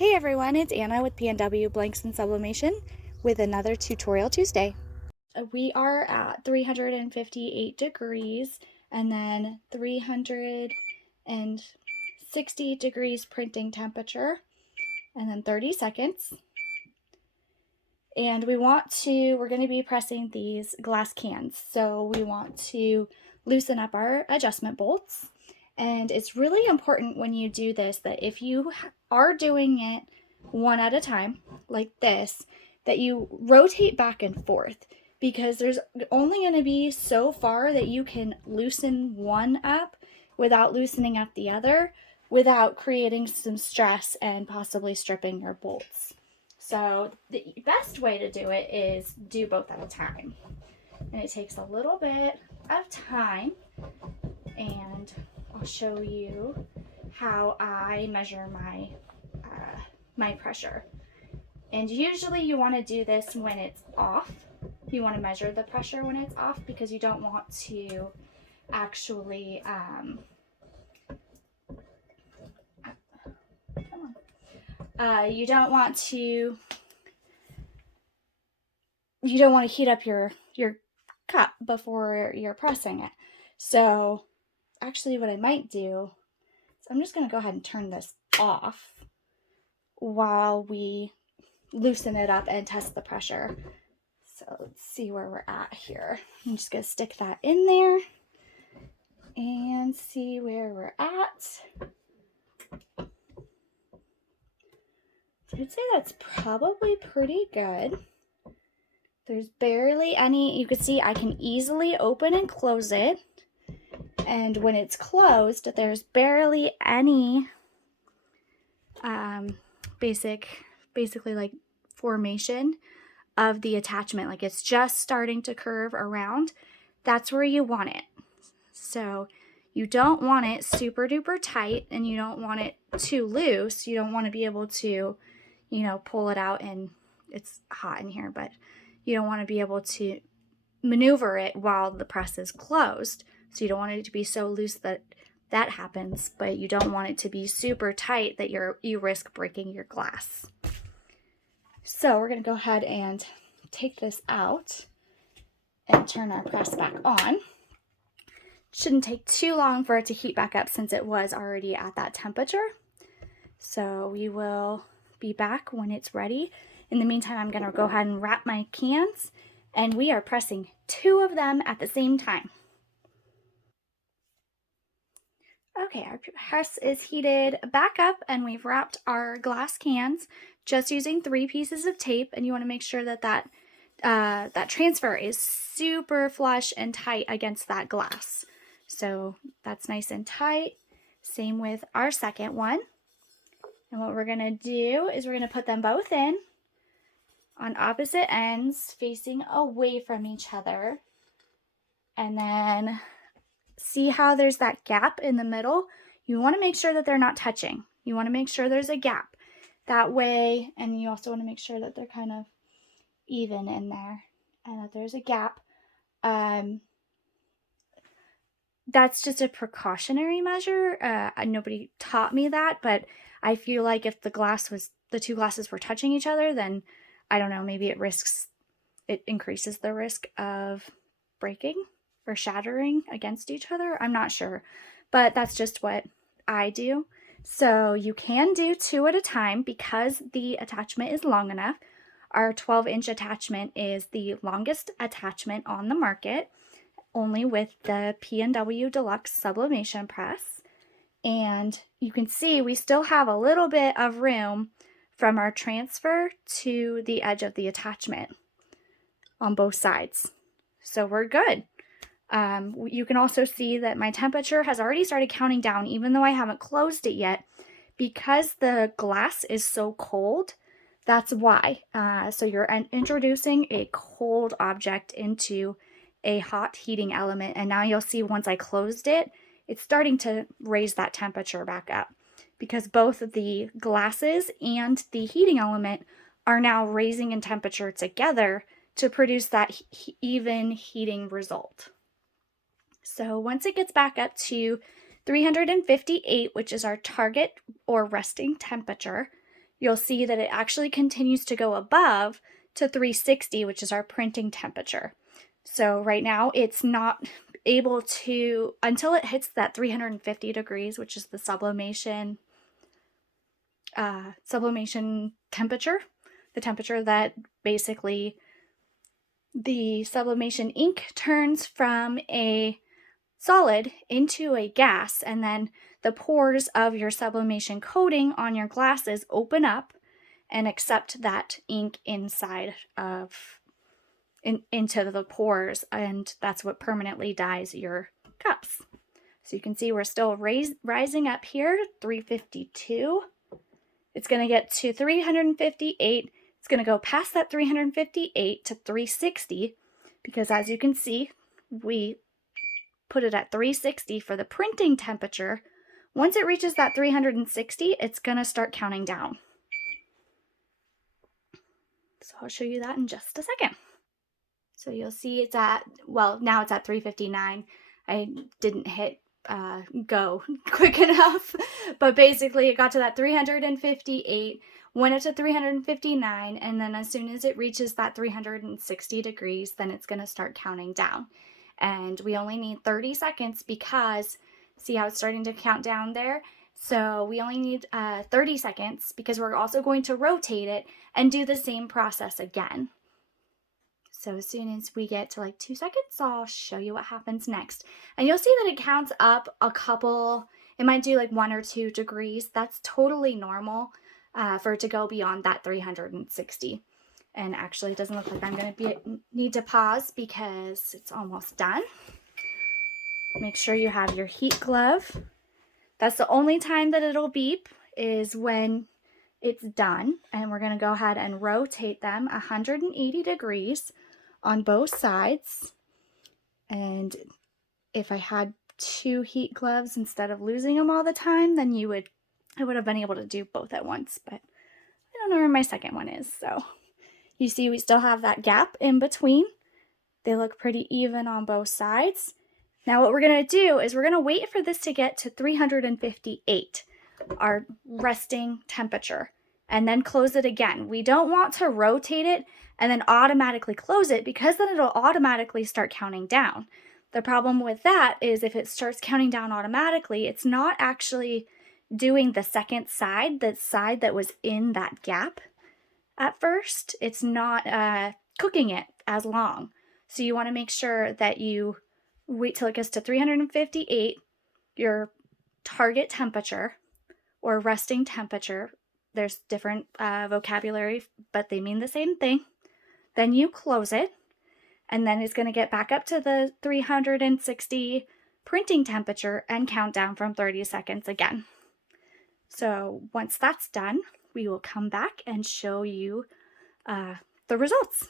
Hey everyone, it's Anna with PNW Blanks and Sublimation with another Tutorial Tuesday. We are at 358 degrees and then 360 degrees printing temperature and then 30 seconds. And we're going to be pressing these glass cans. So we want to loosen up our adjustment bolts. And it's really important when you do this that if you are doing it one at a time, like this, that you rotate back and forth, because there's only going to be so far that you can loosen one up without loosening up the other, without creating some stress and possibly stripping your bolts. So the best way to do it is do both at a time. And it takes a little bit of time, and I'll show you how I measure my pressure. And usually you want to do this when it's off. You want to measure the pressure when it's off because you don't want to actually you don't want to heat up your cup before you're pressing it. So actually what I might do is I'm just going to go ahead and turn this off while we loosen it up and test the pressure. So let's see where we're at here. I'm just going to stick that in there and see where we're at. I'd say that's probably pretty good. There's barely any, you can see I can easily open and close it. And when it's closed, there's barely any basically like formation of the attachment. Like it's just starting to curve around. That's where you want it. So you don't want it super duper tight and you don't want it too loose. You don't want to be able to, pull it out, and it's hot in here, but you don't want to be able to maneuver it while the press is closed. So you don't want it to be so loose that happens, but you don't want it to be super tight that you risk breaking your glass. So we're going to go ahead and take this out and turn our press back on. Shouldn't take too long for it to heat back up since it was already at that temperature. So we will be back when it's ready. In the meantime, I'm going to go ahead and wrap my cans, and we are pressing 2 of them at the same time. Okay, our press is heated back up, and we've wrapped our glass cans just using 3 pieces of tape, and you want to make sure that that transfer is super flush and tight against that glass. So that's nice and tight. Same with our second one. And what we're going to do is we're going to put them both in on opposite ends, facing away from each other. And then see how there's that gap in the middle? You want to make sure that they're not touching. You want to make sure there's a gap. That way, and you also want to make sure that they're kind of even in there and that there's a gap. That's just a precautionary measure. Nobody taught me that, but I feel like if the 2 glasses were touching each other, then I don't know, maybe it increases the risk of breaking or shattering against each other. I'm not sure, but that's just what I do. So you can do 2 at a time because the attachment is long enough. Our 12-inch attachment is the longest attachment on the market, only with the PNW Deluxe Sublimation Press. And you can see we still have a little bit of room from our transfer to the edge of the attachment on both sides. So we're good. You can also see that my temperature has already started counting down, even though I haven't closed it yet, because the glass is so cold. That's why. So you're introducing a cold object into a hot heating element, and now you'll see once I closed it, it's starting to raise that temperature back up because both of the glasses and the heating element are now raising in temperature together to produce that even heating result. So once it gets back up to 358, which is our target or resting temperature, you'll see that it actually continues to go above to 360, which is our printing temperature. So right now it's not able to, until it hits that 350 degrees, which is the sublimation temperature, the temperature that basically the sublimation ink turns from a solid into a gas, and then the pores of your sublimation coating on your glasses open up and accept that ink inside of into the pores, and that's what permanently dyes your cups. So you can see we're still rising up here, 352. It's going to get to 358. It's going to go past that 358 to 360, because as you can see, we put it at 360 for the printing temperature. Once it reaches that 360, it's going to start counting down. So I'll show you that in just a second. So you'll see it's at, well, now it's at 359. I didn't hit go quick enough, but basically it got to that 358, went up to 359, and then as soon as it reaches that 360 degrees, then it's going to start counting down. And we only need 30 seconds because, see how it's starting to count down there? So we only need 30 seconds because we're also going to rotate it and do the same process again. So as soon as we get to like 2 seconds, I'll show you what happens next. And you'll see that it counts up a couple, it might do like 1 or 2 degrees. That's totally normal for it to go beyond that 360. And actually it doesn't look like I'm going to need to pause because it's almost done. Make sure you have your heat glove. That's the only time that it'll beep, is when it's done. And we're going to go ahead and rotate them 180 degrees on both sides. And if I had 2 heat gloves instead of losing them all the time, then I would have been able to do both at once, but I don't know where my second one is. So you see we still have that gap in between. They look pretty even on both sides. Now what we're going to do is we're going to wait for this to get to 358, our resting temperature, and then close it again. We don't want to rotate it and then automatically close it, because then it'll automatically start counting down. The problem with that is if it starts counting down automatically, it's not actually doing the second side, the side that was in that gap at first. It's not cooking it as long. So you want to make sure that you wait till it gets to 358, your target temperature or resting temperature. There's different vocabulary, but they mean the same thing. Then you close it, and then it's going to get back up to the 360 printing temperature and count down from 30 seconds again. So once that's done, we will come back and show you the results.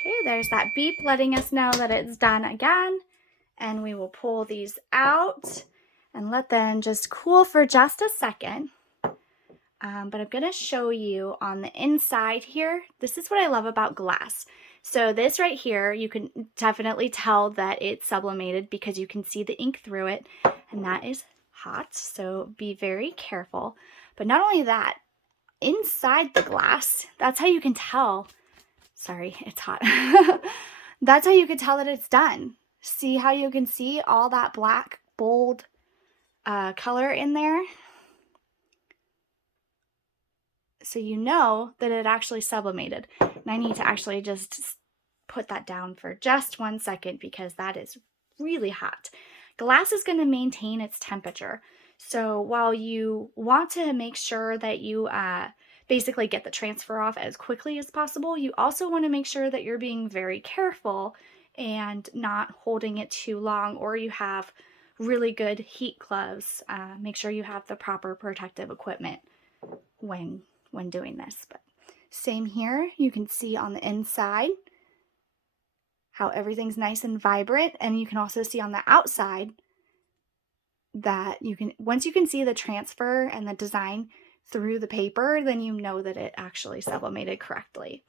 Okay, there's that beep letting us know that it's done again. And we will pull these out and let them just cool for just a second. But I'm going to show you on the inside here. This is what I love about glass. So this right here, you can definitely tell that it's sublimated because you can see the ink through it, and that is hot, so be very careful. But not only that, inside the glass, that's how you can tell. Sorry, it's hot. That's how you can tell that it's done. See how you can see all that black, bold color in there? So you know that it actually sublimated. And I need to actually just put that down for just 1 second because that is really hot. Glass is going to maintain its temperature. So while you want to make sure that you basically get the transfer off as quickly as possible, you also want to make sure that you're being very careful and not holding it too long, or you have really good heat gloves. Make sure you have the proper protective equipment when doing this. But same here, you can see on the inside how everything's nice and vibrant, and you can also see on the outside that once you can see the transfer and the design through the paper, then you know that it actually sublimated correctly.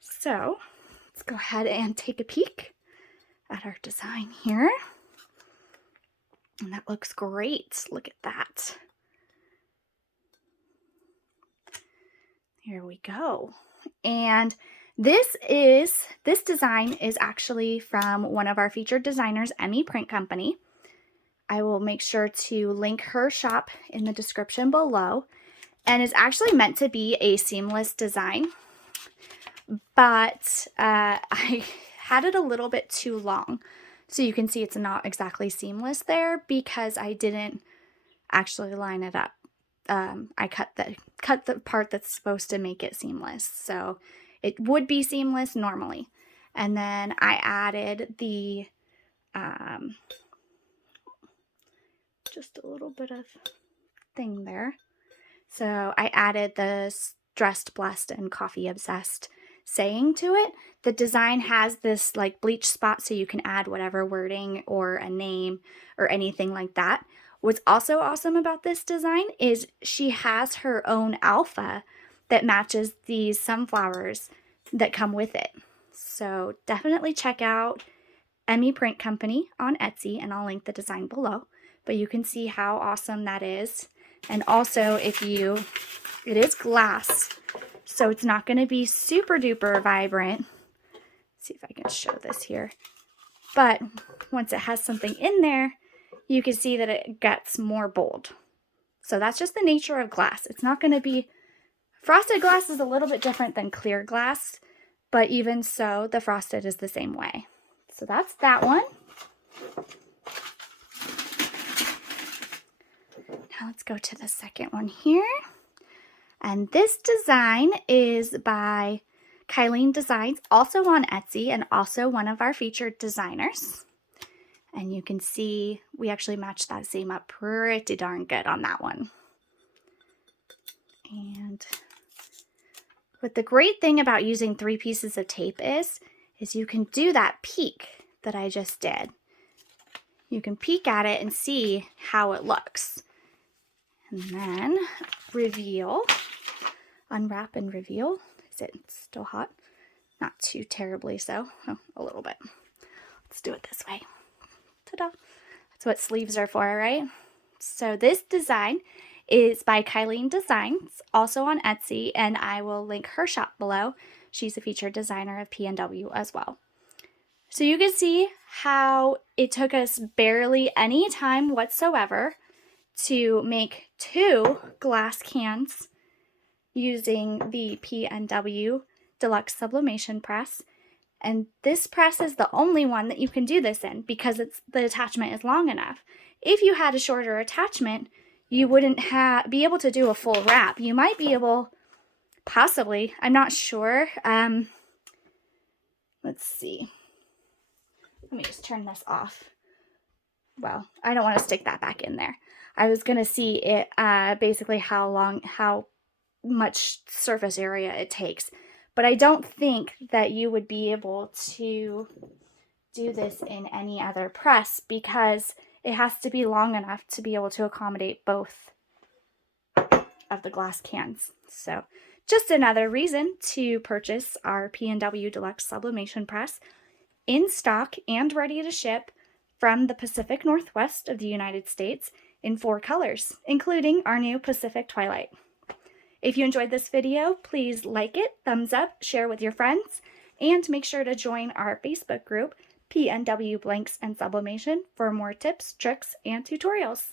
So let's go ahead and take a peek at our design here. And that looks great. Look at that. Here we go. And this design is actually from one of our featured designers, Emme Print Company. I will make sure to link her shop in the description below. And it's actually meant to be a seamless design, but I had it a little bit too long. So you can see it's not exactly seamless there because I didn't actually line it up. I cut the part that's supposed to make it seamless. So it would be seamless normally. And then I added the, just a little bit of thing there. So I added the Stressed, Blessed, and Coffee Obsessed saying to it. The design has this like bleach spot so you can add whatever wording or a name or anything like that. What's also awesome about this design is she has her own alpha that matches these sunflowers that come with it. So definitely check out Emme Print Company on Etsy, and I'll link the design below. But you can see how awesome that is. And also it is glass, so it's not going to be super duper vibrant. Let's see if I can show this here. But once it has something in there, you can see that it gets more bold. So that's just the nature of glass. It's not going to be, frosted glass is a little bit different than clear glass, but even so, the frosted is the same way. So that's that one. Now let's go to the second one here. And this design is by Kyleen Design, also on Etsy and also one of our featured designers. And you can see we actually matched that seam up pretty darn good on that one. And what the great thing about using 3 pieces of tape is you can do that peek that I just did. You can peek at it and see how it looks. And then reveal, unwrap and reveal. Is it still hot? Not too terribly so. Oh, a little bit. Let's do it this way. Ta-da. That's what sleeves are for, right? So this design is by Kyleen Designs, also on Etsy, and I will link her shop below. She's a featured designer of PNW as well. So you can see how it took us barely any time whatsoever to make 2 glass cans using the PNW Deluxe Sublimation press. And this press is the only one that you can do this in because the attachment is long enough. If you had a shorter attachment, you wouldn't be able to do a full wrap. You might be able, possibly, I'm not sure. Let's see. Let me just turn this off. Well, I don't want to stick that back in there. I was going to see it basically how much surface area it takes. But I don't think that you would be able to do this in any other press because it has to be long enough to be able to accommodate both of the glass cans. So just another reason to purchase our PNW Deluxe Sublimation press in stock and ready to ship from the Pacific Northwest of the United States in 4 colors, including our new Pacific Twilight. If you enjoyed this video, please like it, thumbs up, share with your friends, and make sure to join our Facebook group, PNW Blanks and Sublimation, for more tips, tricks, and tutorials.